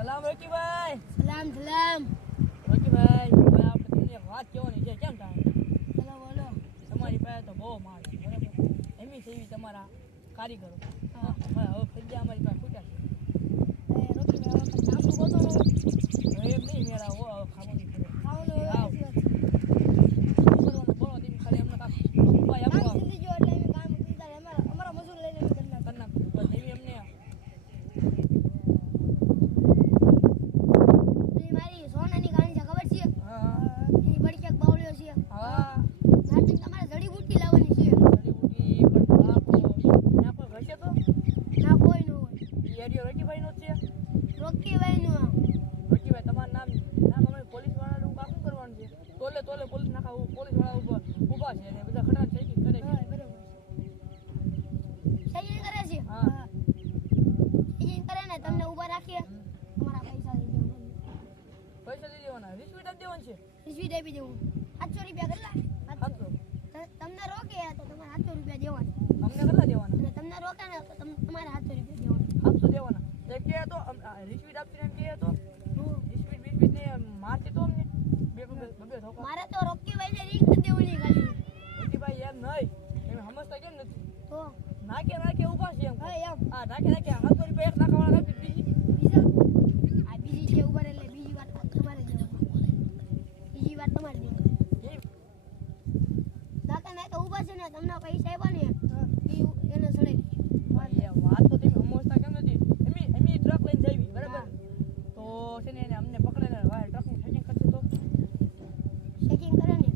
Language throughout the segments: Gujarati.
સલામ રોકીભાઈ. સલામ સલામ. રોકીભાઈ, હવે આપણે તમને એક વાત કહેવાની છે. કેમ થાય? બોલો બોલો. તમારી પાસે તો બહુ માલ છે, બરાબર? એમી છે એવી તમારા કારીગરો. હા, હવે ફજ્જા અમારી પાસે ખૂટ્યા છે. રોકીભાઈ હવે કામનું ગોતો નો. હવે એમ નહીં મેળા હો, ખાવાનું પડે. ખાવાનું હવે આવ. સાચી વાત છે. કરવાનું બોલો, તમે ખાલી અમને કાંક ઉપાય આપો. કામ જલ્દી જો એટલે અમે કામ કીધા અમારા મજૂર લઈને અમે કરી નાખીએ. કરી નાખો. બસ એવી અમને પેલી મારી સોનાની ગાણી છે ખબર છે? હા એ બડી ક્યાંક બાવળ્યો છે. હા નાથી તમારે જડીબુટ્ટી લાવવાની છે. જડીબુટ્ટી પણ ત્યાં કોઈ હશે તો ના કોઈ ન હોય. એ એરિયો રોકીભાઈનો જ છે. રોકીભાઈનું આ. રોકીભાઈ, તમારું નામ અમે પોલીસ વાળાનું કામ શું કરવાનું છે? તોલે પોલીસ નાખા પોલીસ વાળા ઊભા છે અને બધા ખડા ચેકિંગ કરે છે. હા બરોબર. ચેકિંગ કરે છે. હા. ચેકિંગ કરે ને તમને ઊભા રાખીએ. તમારા પૈસા લઈ દેવાના. પૈસા લઈ દેવાના, રિસ્વીટ આપી દેવાની છે. રિસીટ આપી દેવું. 700 રૂપિયા કેટલા? 700. તમને રોકે તો તમારે 700 રૂપિયા દેવાના. અમને કેટલા દેવાના? અને તમને રોકે ને તો તમારે 700 રૂપિયા દેવાના. 700 દેવાના. એ કહે તો રિસ્વીટ આપીને એમ કહે તો રિસ્વીટ બિસ્વીટ ને મારશે તો અમને બે ધોકા. મારે તો રોકીભાઈને રીંગ કરી દેવાની ખાલી. રોકીભાઈ એમ નહીં, તમે સમજતા કેમ નથી? તો નાકે ઊભા છે એમ. હા એમ. હા, નાકે 700 રૂપિયા એક નાખવાના નથી. બીજી બીજા આ બીજી છે ઉપર એટલે બીજી વાત તમારે દેવાની. બીજી વાત તમારે દેવાની. નાકે નાકે ઊભા છે ને તમને પૈસા આપ્યા ને એને સડે. એ વાત તો તમે સમજતા કેમ નથી? એમી ટ્રક લઈને જાવી, બરાબર? તો છે ને એને અમને પકડે ને ટ્રકની સેટિંગ કરશે તો ચેકિંગ કરે ને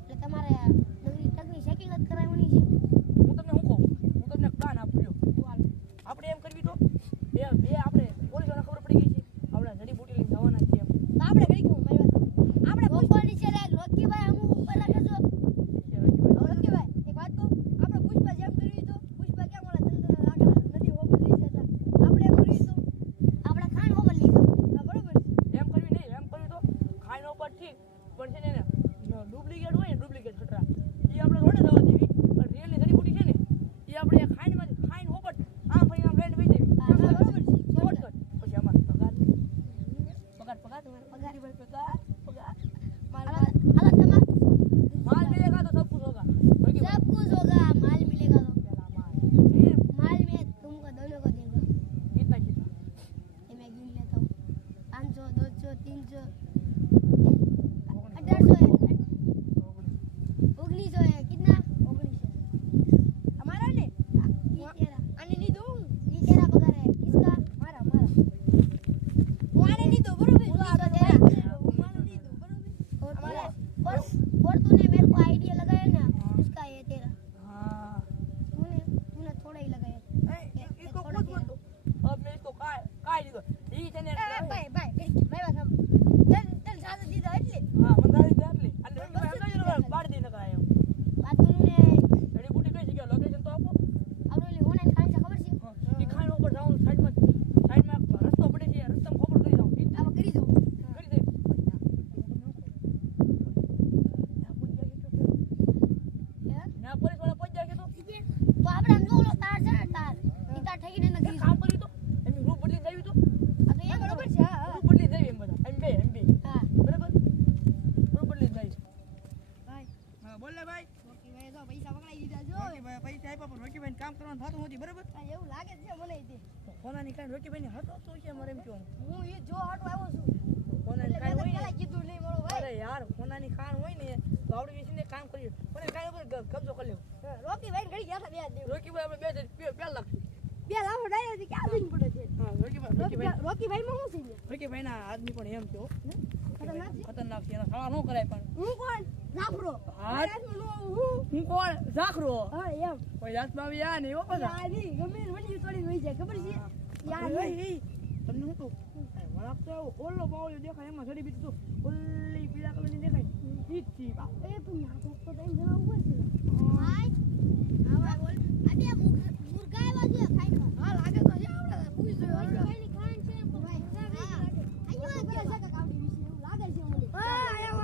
એટલે તમારે નગરી ટ્રકની ચેકિંગ જ કરાવવાની છે. હું તમને શું કહું? હું તમને પ્લાન આપું છું. આપણે એમ કરવી તો બે આપણે પોલીસોને ખબર પડી ગઈ છે આપણે જડીબુટી લઈને જવાના છીએ. તો આપણે કરી કેવું મારી વાત આપણે પુષ્પાની છે લે રોકીભાઈ અમુ ઉપર રાખજો. રોકીભાઈ એક વાત કહું, આપણે પુષ્પા જેમ કરવી તો પુષ્પા કેમ ઓલા ચંદ્ર લાકડા નદી ઉપર લઈ જતા આપણે એમ કરવી તો આપણે ખાણ ઉપર લઈ જાવ. હા બરોબર. એમ કરવી નહીં, એમ કરવી તો ખાઈનો ઉપર ઠીક, પણ છે ને એને ડુપ્લિકેટ હોય ને ડુપ્લિકેટ ખતરા એ આપણે રોડે જવા દેવી. પણ રિયલી જડીબુટી છે ને એ આપણે ખાઈનમાંથી ખાઈન હોપટ આમ ફરી આમ લઈને વહી દેવી. હા બરોબર છે. શોર્ટકટ. પછી અમારે પગાર પગાર તમારે પગાર हालत समाज माल मिलेगा तो सब कुछ होगा। सब कुछ होगा. माल मिलेगा तो पहला माल, फिर माल में तुमको दोनों को देगा. कितना कितना ये मैं गिन लेता हूँ. 500 200 300 1800 है 1900 है कितना 1900 हमारा ने ये तेरा आने नहीं दूँ. ये तेरा पगार है किसका हमारा वो आने नहीं दो बरोबर. तेरा और तूने मेरे को आइडिया लगाया ना उसका ये तेरा. हाँ तूने थोड़ा ही लगाया. इसको खुद बोल दो। अब मैं इसको काय दीदो ये છે ને ભાઈ ભાઈ વાત સાંભળ. તને સાદા દીધા એટલે હા મંગાવી દે એટલે અને મંગાવી પાડી દે નકા એમ વાત બોલુને જડીબુટી કઈ જગ્યા લોકેશન તો આપો. આવડોલી હોને ખાઈ ખબર છે. એ ખાઈનો ઉપર જાઉં સાઈડમાં રસ્તો પડે છે, રસ્તામાં ખબર કરી જાઉં આવા કરી દો. કરી દે. ના પોલીસ વાળા પહોંચ જાય કે તો તો આપણે આમ જો ઓલો તાર છે ને તાર ઈ તાર ઠગીને ન કરી કામ કર્યું તો એમ રૂપ બદલી જાવી તો આ તો એમ બરોબર છે. હા રૂપ બદલી જાવી એમ બધા એમ બે હા બરાબર રૂપ બદલી જાવી. ભાઈ હા બોલ ને ભાઈ. રોકીભાઈ તો પૈસા પકડાઈ દીધા જો. રોકીભાઈ પૈસા આપ્યા પણ રોકીભાઈ કામ કરવાનું થતું નથી, બરાબર? આ એવું લાગે છે મને ઈ. કોનાની કાંઈ રોકીભાઈ હતો તો છે મારે એમ કહું. હું ઈ જો હાટો આવ્યો છું. કોનાની એટલે કાંઈ મેં હોય પેલા ને કીધું નહીં મારો ભાઈ. અરે યાર કોનાની ખાણ હોય ને તો આપણે બેસીને કામ કરીએ. કોને કાંઈ ઉપર કબજો કરી લેવો. રોકીભાઈ ઘડી ગયા હતા બે દેવ. રોકીભાઈ આપણે બે લાખ. બે લાવો ડાયરેક્ટ ક્યાં જઈને પડે છે. હા રોકીભાઈ રોકીભાઈ માં શું છે? રોકીભાઈના આદમી પણ એમ કહો ખતરનાક છે. ખતરનાક છે, એના સાળા ન કરાય પણ. હું કોણ જાફરો. હા. હું હું કોણ? ઝાખરો. હા એમ. કોઈ જાતમાં આવી આ નહીં હો બધા. આ નહીં ગમે એને વળી તોડી વહી જાય ખબર છે. યાર એ તમને શું કહું? વળાક તો ઓલો બાવળિયો દેખાય એમાં જડી બીજી તો ઓલી પીળા કલરની દેખાય ઈ જ છે બા. એ પણ ના તો ટાઈમ જણાવવું પડશે. હાય આવા બોલ આ બે મુર્ગા એવા છે ખાઈ હા લાગે તો છે આપણે પૂછ જો ભાઈની ખાન છે ભાઈ હા આયો કરે છે કાવડી વિશે એવું લાગે છે મને. હા આયો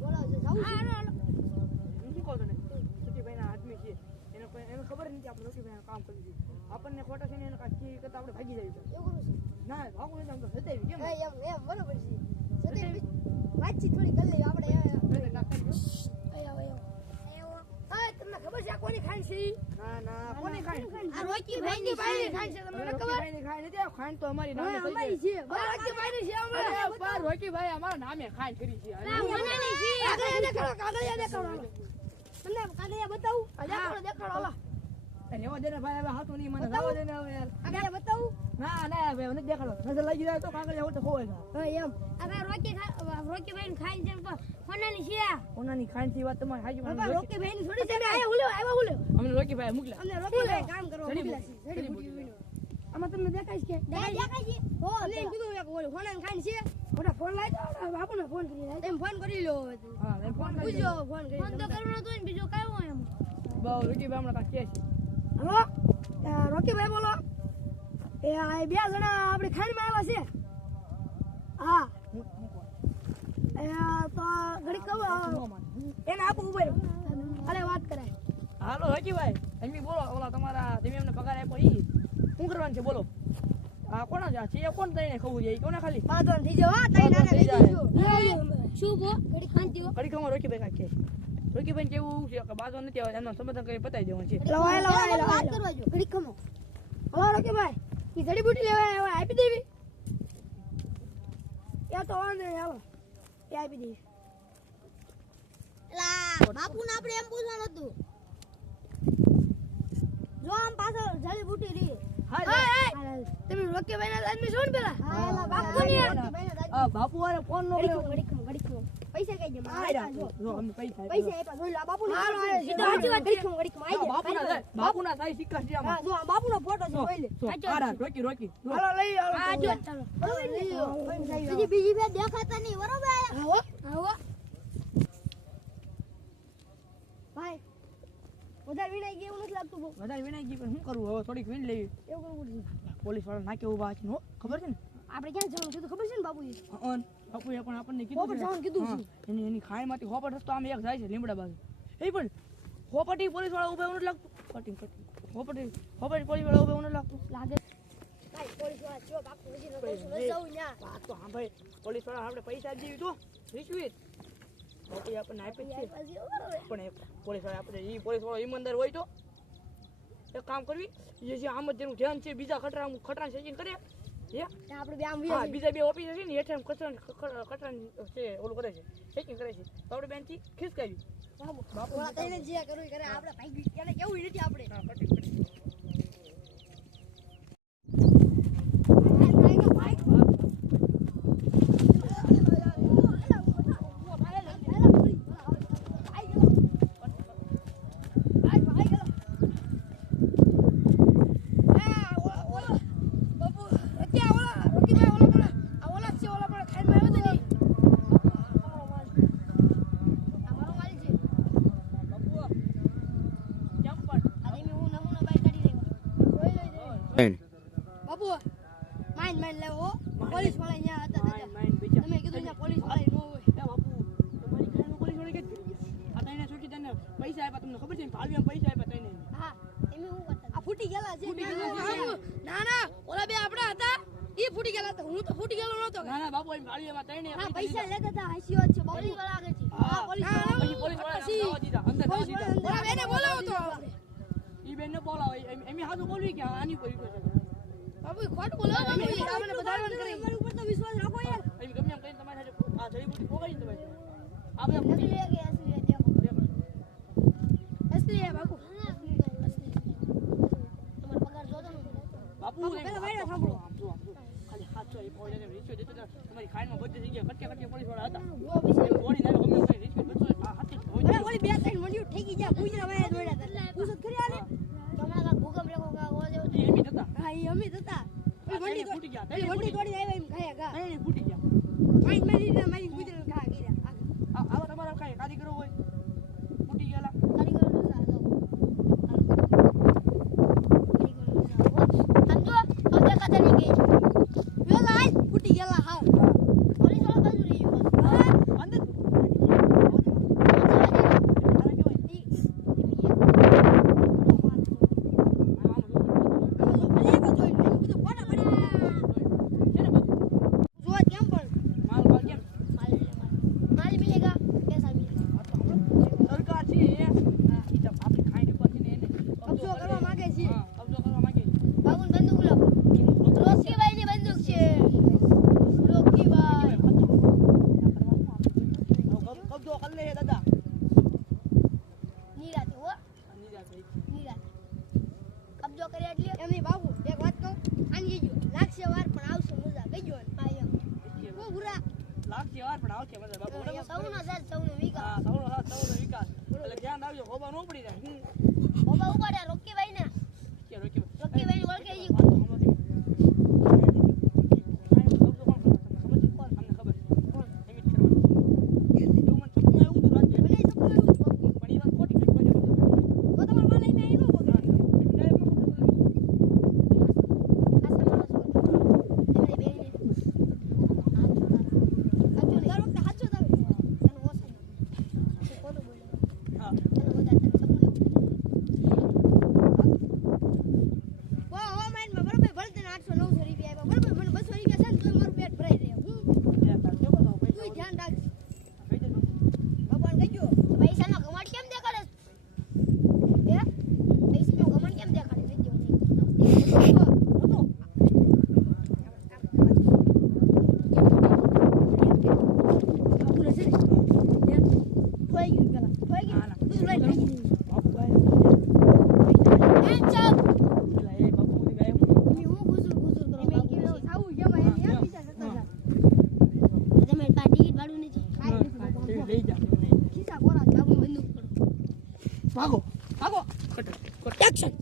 બોલો છે જાવ હું શું કહું તને? રોકીભાઈના આદમી છે એને ખબર નથી આપણે રોકીભાઈનું કામ કરી દીધું. આપણને ખોટા છે ને એને કાંઈ કરતા આપણે ભાગી જઈએ એવું કરું છું. ના ભાગવું નથી આમ તો સતાવી કેમ એમ બરોબર છે. સતી વાતચીત થોડી કરી લઈએ આપણે. તમને ખબર છે આ કોની ખાંડ છે? ના કોની ખાય આ રોકી ભાઈની ખાંડ છે. તમને ખબર? ભાઈની ખાય નથી આ ખાંડ તો અમારી નામે થઈ અમારી જાય. છે. રોકી ભાઈની છે અરે પર રોકીભાઈ અમારા નામે ખાંડ કરી છે મનાની છે. કાગળિયા દેખાડો. તમને કાગળિયા બતાવું? દેખાડો હાલો. અરે એવા દેને ભાઈ હવે હાથું નહીં મને જવા દે ને હવે યાર કાગળિયા બતાવું? ના ભાઈ મને દેખાડો નજર લાગી જાય તો કાગળ આવું તો ખોવાય એમ આ રોકી ભાઈ ખાંડ છે મનાની છે. કોનાની ખાંડ થી વાત તમારી હાજી બાબા રોકી ભાઈની થોડી છે. આયા હુલ્યો. અમને રોકીભાઈ મોકલ્યા અમને રોકી ભાઈ કામ કરવા મોકલ્યા છે. જડીબુટી આમાં તમને દેખાય છે કે દેખાય છે. હો લે કીધું એક ઓલો ફોન ખાંડ છે. ઓલા ફોન લાઈ દો બાપુને ફોન કરી લાઈ. તમે ફોન કરી લો હવે. હા મેં ફોન કરી પૂછો ફોન કરી. ફોન તો કરવાનો તો ને બીજો કઈ હોય એમ. બહુ રોકીભાઈ હમણાં કાંઈ કહે છે હલો રોકીભાઈ બોલો. એ આ બે જણા આપણે ખાંડમાં આવ્યા છે. હા તો ઘડી કહું એને આપું ઉભેરો. અરે વાત કરાય. હાલો રોકીભાઈ એમની બોલો ઓલા તમારા તમે એમને પગાર આપ્યો ઈ શું કરવાનું છે બોલો આ કોના છે એ કોણ તઈને ખવું છે ઈ કોને ખાલી વાંધો થઈ જાવ. હા તઈ નાના થઈ જાય. શું બો ઘડી ખાંડ દીવો. ઘડી ખમો રોકીભાઈ કાંઈ કહે છે રોકીભાઈ કેવું છે કે બાજુ નથી આવે એમનો સમાધાન કરી પતાવી દેવાનું છે વાત કરવા જો ઘડી ખમો. હલો રોકીભાઈ ઈ જડીબુટી લેવા આપી દેવી. યા તો વાંધો નહીં હાલો એ આપી દેવી. બાપુને આપણે એમ પૂછવાનું હતું. જો આમ પાછળ જડીબુટી રી. તમે રોકીભાઈ ના આદમી છો ને પેલા? બાપુ વાળે ફોન નો કર્યો પૈસા કઈ દે જો અમને પૈસા પૈસા આપ્યા જોઈ લો બાપુ સાચી વાત બાપુના સાઈ સિક્કા છે આમાં જો બાપુનો ફોટો છે જોઈ લે. આરા રોકી હાલો લઈ આવો ચાલો બીજી બે દેખાતા નહીં બરોબર. આવો ભાઈ વધારે વિનાઈ ગયું નથી લાગતું બહુ. વધારે વિનાઈ ગઈ પણ શું કરવું હવે થોડીક વીણ લેવી એવું કરવું પડશે. પોલીસ વાળા નાકે ઉભા છે હો ખબર છે ને આપણે ક્યાં જવાનું છે તો ખબર છે ને બાપુએ? બાપુએ પણ આપણને હોપટ જવાનું કીધું છે. એની ખાઈમાંથી હોપટ રસ્તો આમ એક જાય છે લીમડા બાજુ એ પણ હોપટી પોલીસ વાળા ઉભા એવું નથી લાગતું હોપટી પોલીસ વાળા ઉભા એવું નથી લાગતું લાગે ભાઈ પોલીસ વાળા જો બાપુ હજી ન કહું છું જાઉં ન્યા. વાત તો હા ભાઈ પોલીસ વાળા આપણે પૈસા જ દેવી તો રિશ્વીત બાપુએ આપણને આપી જ છે પણ એ પોલીસ વાળા આપણે એ પોલીસ વાળો ઈમાનદાર હોય તો એક કામ કરવી એ જે આમ જ જેનું ધ્યાન છે બીજા ખટરા ચેકિંગ કરે આપણે બે આમ હા બીજા બે ઓફિસર છે ને હેઠળ ખટરા છે ઓલું કરે છે ચેકિંગ કરે છે તો આપણે બેનથી ખિસકાવી બાપુ ઓલા તઈને જે કરવું એ કરે આપણે ભાઈ એને કેવું નથી આપણે. હા કટી બાપુ માઈન લેવો પોલીસ વાળા અહીંયા હતા દાદા. તમે કીધું ત્યાં પોલીસ વાળા નો હોય. બાપુ તમારી ખાઈમાં પોલીસ વાળા કે આ તઈને છોકી તને પૈસા આપ્યા તમને ખબર છે ને ભાવિયામાં પૈસા આપ્યા તઈને હા એમ હું કરતા આ ફૂટી ગયેલા છે. ના ઓલા બે આપડા હતા ઈ ફૂટી ગયેલા હતા હું તો ફૂટી ગયેલો નતો ના બાપુ એમ ભાવિયામાં તઈને હા પૈસા લેતા હતા હાસી વાત છે પોલીસ વાળા આગળ છે. હા પોલીસ વાળા પછી પોલીસ વાળા જવા દીધા અંદર જવા દીધા ઓલા બેને બોલાવો તો ઈ બેન ને બોલાવો એમ હાથું બોલવી કે આની પર બાપુ ખોટ બોલાવો તમને બધાને કરી અમારી ઉપર તો વિશ્વાસ રાખો યાર. એમ ગમે એમ કહીને તમારી સાથે આ જડીબુટી પોગાડી તમે આ બધા નકલી કે અસલી દેખો અસલી હે બાપુ તમારો પગાર જોતો ને બાપુ પેલા વાયડા સાંભળો આમ જો ખાલી હાથ છો એ પોલીસ રિશ્વત દેતો તમારી ખાઈમાં બધી જગ્યાએ કટકે પોલીસ વાળા હતા બોડી ના ગમે એમ રિશ્વત બચો આ હાથે અરે ઓલી બે ત્રણ મંડીઓ ઠેકી ગયા ગુજરા વાયા દોડ્યા હતા પૂછત કરી આલે તમારા કા ભૂકંપ લેકો કા ઓલે એમી હતા હા ઈ અમે હતા મંડી ફૂટી ગયા મંડી તોડી આવ્યા એમ ખાયા કા તઈને ફૂટી ગયા મારી ગુજરા ખા ગયા આવા તમારા ખાઈ કારીગરો હોય ફૂટી ગયેલા કારીગરો નો સાથ સમજો તો દેખાતા નહીં ગઈ વેલા આજ ફૂટી ગયેલા હા પોલીસ વાળા બાજુ રહી હા અંદર વીઘા કબજો કરે એટલે એમની બાબુ એક વાત કહું આની ગયો લાગશે વાર પણ આવશે મજા ગયો ને હા એમ ઓ ભૂરા લાગશે વાર પણ આવશે મજા બાપુ બરાબર? સૌનો સાથ સૌનો વિકાસ હા સૌનો સાથ સૌનો વિકાસ એટલે ધ્યાન રાખજો ખોબા ન પડી જાય ઓબા ઉપાડે રોકીભાઈ ને કે રોકી રોકીભાઈ ઓળખે ઈ મને સપનું એવું જ તો તમાર વાલે મે એનો બોલ આ સમાનો એમને બેને આજો દર વખતે સાચો જ આવે તને ઓછા ખોટું બોલે તને વધારે તને સપનું ઓ માઈન માં બરોબર ભળતે 800 900 રૂપિયા આવ્યા બરોબર મને 200 રૂપિયા છે ને તોય મારું પેટ ભરાઈ રહે હું તું ધ્યાન રાખ ભગવાન કહેજો પૈસાનો ઘમંડ કેમ દેખાડે હે પૈસાનો ઘમંડ કેમ દેખાડે દેજો નહીં ભાગો ભાગો એક્શન